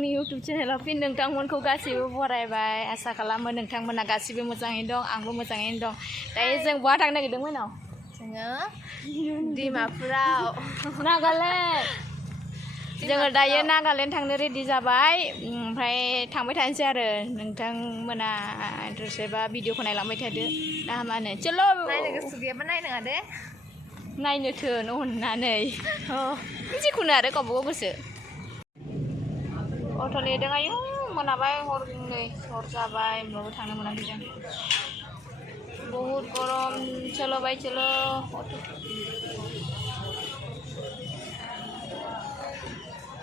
आंनि इउटुब चेनेलाव फिन नोंथांमोनखौ गासिबो बरायबाय आसा खालामो नोंथांमोना गासिबो मोजाङैनो दं आंबो मोजाङैनो दं दायो जों बहा थांनो नागिरदोंमोन जोङो डिमापुराव नागालेण्ड जोङो दायो नागालेण्ड थांनो रेडि जाबाय ओमफ्राय थांबाय थानोसै आरो नोंथांमोना इन्टारेस्ट एबा भिडिअखौ नायलांबाय थादो ना मा होनो चलो नायनो गोसो गैयाबा नायनाङा दे नायनोथो अननानै जिखुनु आरो गावबागाव गोसो अट' नेदों आयु मोनाबाय हर जाबाय होमबाबो थांनो मोनाखै जों बहुद गरम चलो बाय चलो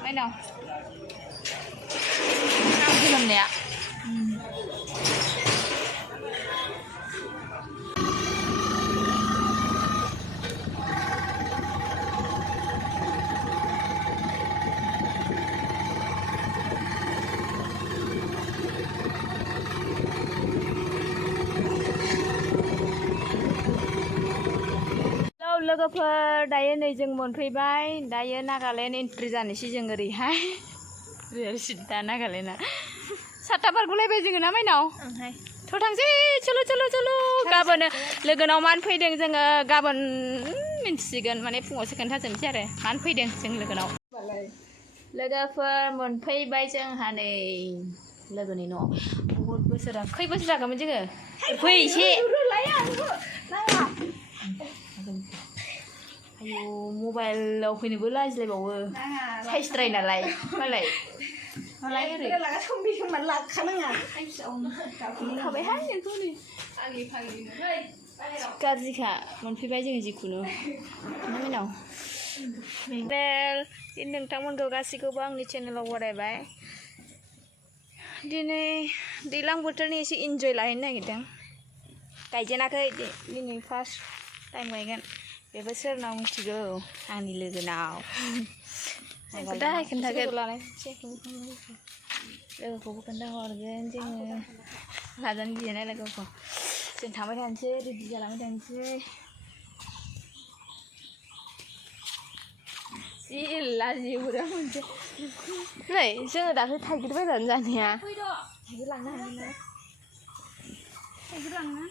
माइनाव गोलोमनाया लोगोफोर दायो नै जों मोनफैबाय दायो नागालेण्ड एन्ट्रि जानोसै जों ओरैहाय सिदा नागालेण्डआ 7टा बारगुलायबाय जोङो ना माइनाव थ' थांसै चलो चलो चलो गाबोन लोगोनाव मानो फैदों जोङो गाबोन मिन्थिसिगोन माने फुङावसो खोन्थाजोबनोसै आरो मानो फैदों जों लोगोनाव लोगोफोर मोनफैबाय जोंहा नै लोगोनि न' बहुद बोसोरा खै बोसोर जागौमोन जोङो फै एसे आयु मबाइलाव फैनोबो लाजिलायबावो साइसद्राय नालाय मालाय ओरै खाबायहाय नोंखौ नै गाज्रिखा मोनफैबाय जोङो जिखुनु माइनाव नोंथांमोनखौ गासैखौबो आंनि चेनेलाव बरायबाय दिनै दैज्लां बोथोरनि एसे इन्जय लाहैनो नागिरदों गायजेनाखै दिनै फार्स्ट टाइम गायगोन बेबो सोरनाव मिथिगौ आंनि लोगोनाव खोन्थागोन लोगोखौबो खोन्थाहरगोन जोङो लाजानो गियोना लोगोखौ जों थांबाय थानोसै रेडि जालांबाय थानोसै जि लाजियोब्रा मोनसे नै जोङो दाख्लै थाइगिर बायनानै जानाया थाइगिर लांनो हागोन ना थाइगिर लांनो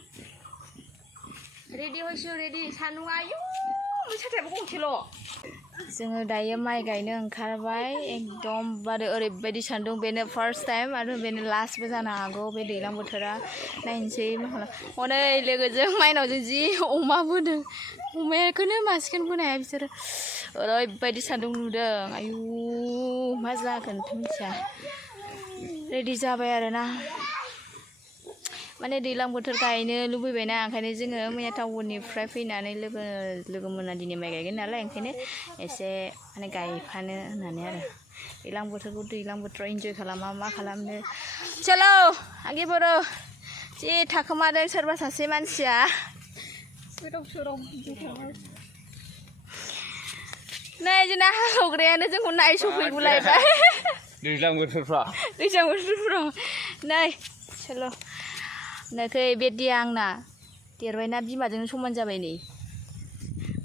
रेडि हयसु रेडि सान्दुङा आयु साथायाबो गंसेल' जोङो दायो माइ गायनो ओंखारबाय एकदमबारे ओरैबायदि सान्दुं बेनो फार्स्ट टाइम आरो बेनो लास्टबो जानो हागौ बे दैज्लां बोथोरा नायनोसै मा खालाम हनै लोगोजों माइनावजों जि अमा बोदों अमायाखौनो मासेखौनो बोनो हाया बिसोरो ओरैबायदि सान्दुं नुदों आयु मा जागोनथ' मिथिया रेडि जाबाय आरोना माने दैज्लां बोथोर गायनो लुबैबायना ओंखायनो जोङो मैया टाउननिफ्राय फैनानै लोगोमोना दिनै माइ गायगोन नालाय ओंखायनो एसे माने गायफानो होननानै आरो दैज्लां बोथोरखौ दैज्लां बोथोराव इन्जय खालामा मा खालामनो चलो आगे बर' जि थाखोमादों सोरबा सासे मानसिया नै जोंना हालौग्रायानो जोंखौ नायसफैगुलायबाय दैज्लां बोथोरफ्राव नै चलो नोखै बेदिया आंना देरबायना बिमाजों समान जाबाय नै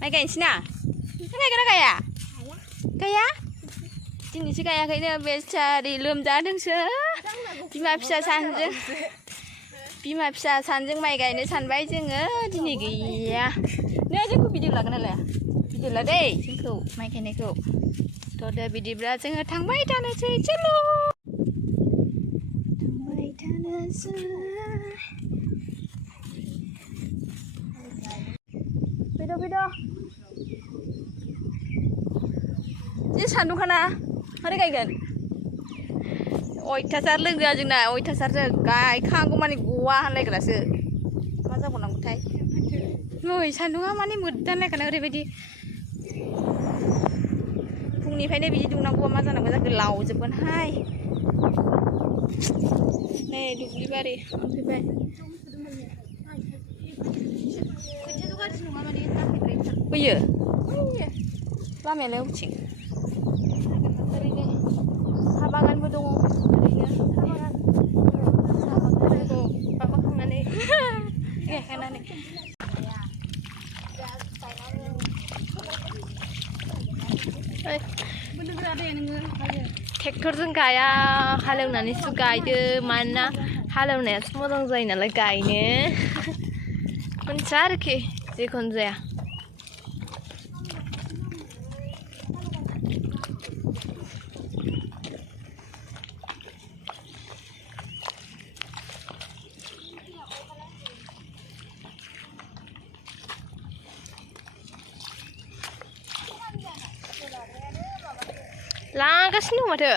माइ गायनोसै ना गायगोन ना गाया गाया दिनैसो गायाखैनो बेसारि लोमजादोंसो बिमा फिसा सानजों माइ गायनो सानबाय जोङो दिनै गैया नै जोंखौ भिडिअ लागोन नालाय भिडिअ ला दै जोंखौ माइ गायनायखौ थ' दे बिदिब्ला जोङो थांबाय थानोसै चलो थांबाय थानोसै फैद' जि सान्दुंखाना मारै गायगोन अयथासार लोगोआ जोंना अयथासारजों गायखांगौ माने गवा होनलायग्रासो मा जाबावनांगौथाय नै सान्दुङा माने मोदानलायखाना ओरैबायदि फुंनिफ्रायनो बिदि दुंनांगौबा मा जानांगौ जाखो लावजोबगोनहाय नै दुब्लिबारि मोनफैबाय फैयो लामायालाय अबेथिं ओरैनो साहा बागानबो दङ ओरैनो साहा बागान माबा खालामनानै गायखांनानै ट्रेक्टरजों गाया हालेवनानैसो गायो मानोना हालेवनायासो मोजां जायो नालाय गायनो मोनथिया आरोखि जिखुनु जाया लागासिनो दं माथो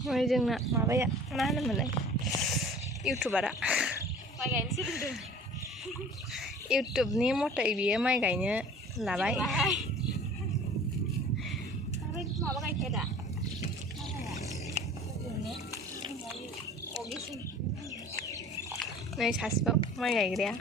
ओमफ्राय जोंना माबाया मा होनोमोनलाय इउटुबारा माइ गायनोसो रोंदों इउटुबनि मथै बियो माइ गायनो लाबाय ओमफ्राय माबा गायखाया दा नै सासेबाव माइ गायग्राया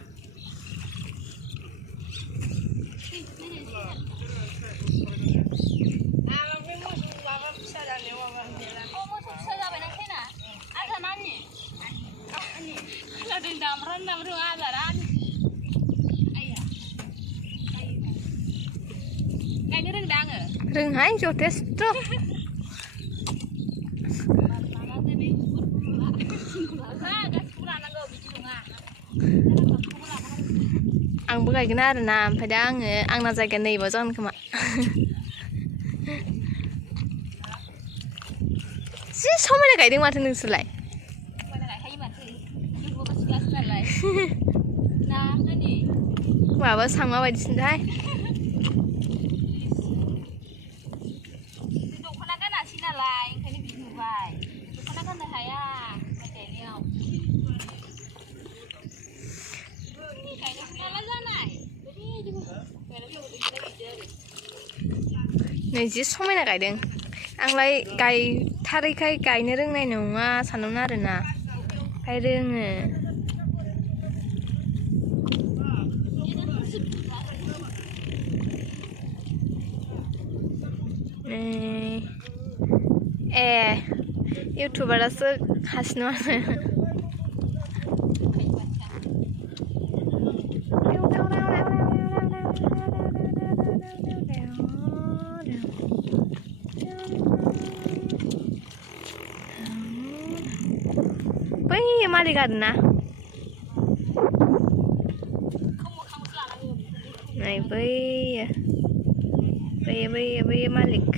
गायनो रोंदा आङो रोंहाय जथेस्थ' आंबो गायगोन आरोना ओमफ्राय दा आंना जायगाया नैबाव जागोन खोमा जि समायना गायदों माथो नोंसोरलाय माबा सांमा बायदिसिनथाय दख'ना गानासै नालाय ओंखायनो बिदि नुबाय दख'ना गाननो हाया माइ गायनायाव नै जि समायना गायदों आंलाय गायथारैखाय गायनो रोंनाय नङा सानदोंमोन आरोना ओमफ्राय रोङो ए इउटुबारासो हासिनो आरो बै मालिक आरोना नै बै मालिक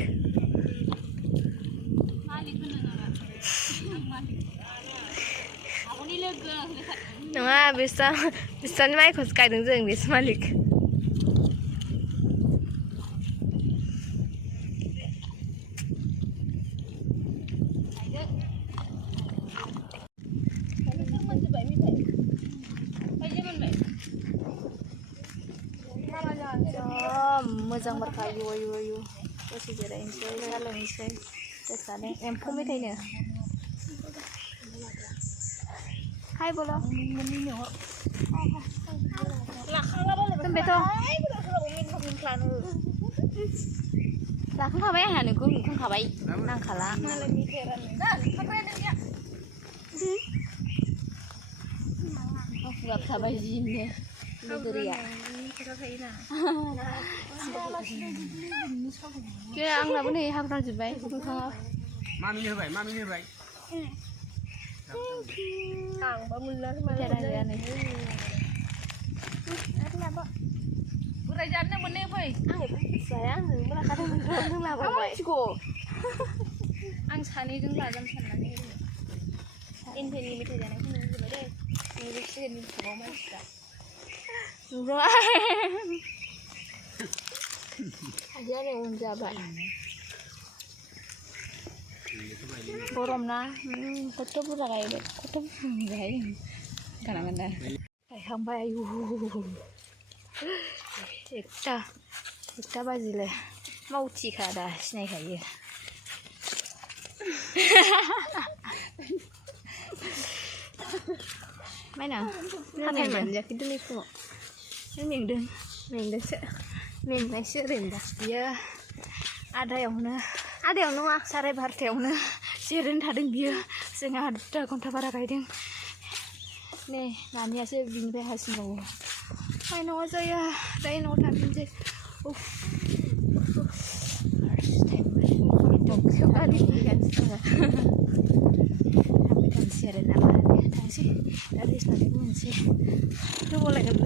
नङा बिस्रानि माइखौसो गायदों जों बिसो मालिक मोजां बारखा आयु दसे जिरायनोसै रायज्लायनोसै गोसानो एम्फौ मेथाइनो हाय बोलो लाखांखाबाय आंहा नोंखौ नुखांखाबाय नांखाला गाबखाबाय जिनो लोगोरिया आंनाबो नै हाब्रांजोब्बाय मामिनो होबाय आंबा मोनला बोराय जानो मोननै फै जाया आङो आं सानैजों लाजानो साननानै इन्दिनि मेथाइ जानायखौ नुजोबबाय दै नैबे सिगांनि थाबाव मानसिफ्रा नुब्रा आजानो उन जाबाय गरम ना खथ' बुरजा गायबाय खथ' गायदों गानांगोन दा गायखांबाय आयु एकथा बाजिलाय मावथिखा दा सिनायखायो माइनाव हाथाय मोनजायाखै दिनै फुङाव मेंदों मेंदोंसो मेंनायसो ओरैनो दा बियो आदायावनो नङा 12:30 जिरायना थादों बियो जोंहा 1 घन्टा बारा गायदों नै नानियासो बिनिफ्राय हासिनबावो माइनावा जाया दायो न'आव थांफिनसै थांबाय थानोसै आरो ना थांसै दा रेस्ट लानायखौ मोनसै होबावलायगोन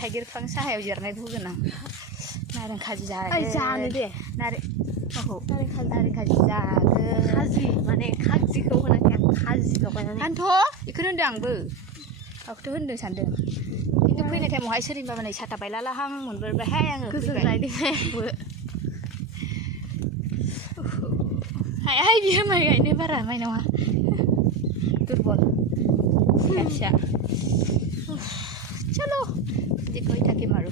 थाइगिर बिफां साहायाव जिरायनायखौ होगोन आं नारें खाजि जानो दे नारें खाजि जागोन खाजि माने खाजिखौ होनाखै आं खाजि लगायनानै आंथ' बेखौनो होनदों आंबो गावखौथ' होनदों सानदों खिन्थु फैनाय टाइमावहाय सोरनिबा माने साथा बायलालाहां मोनबोबायहाय आङो गोजोनलायदों हाय बियो माइ गायनो बारा माइनावा दुरबल फिसा चलो बिदिखौ इटाके मारो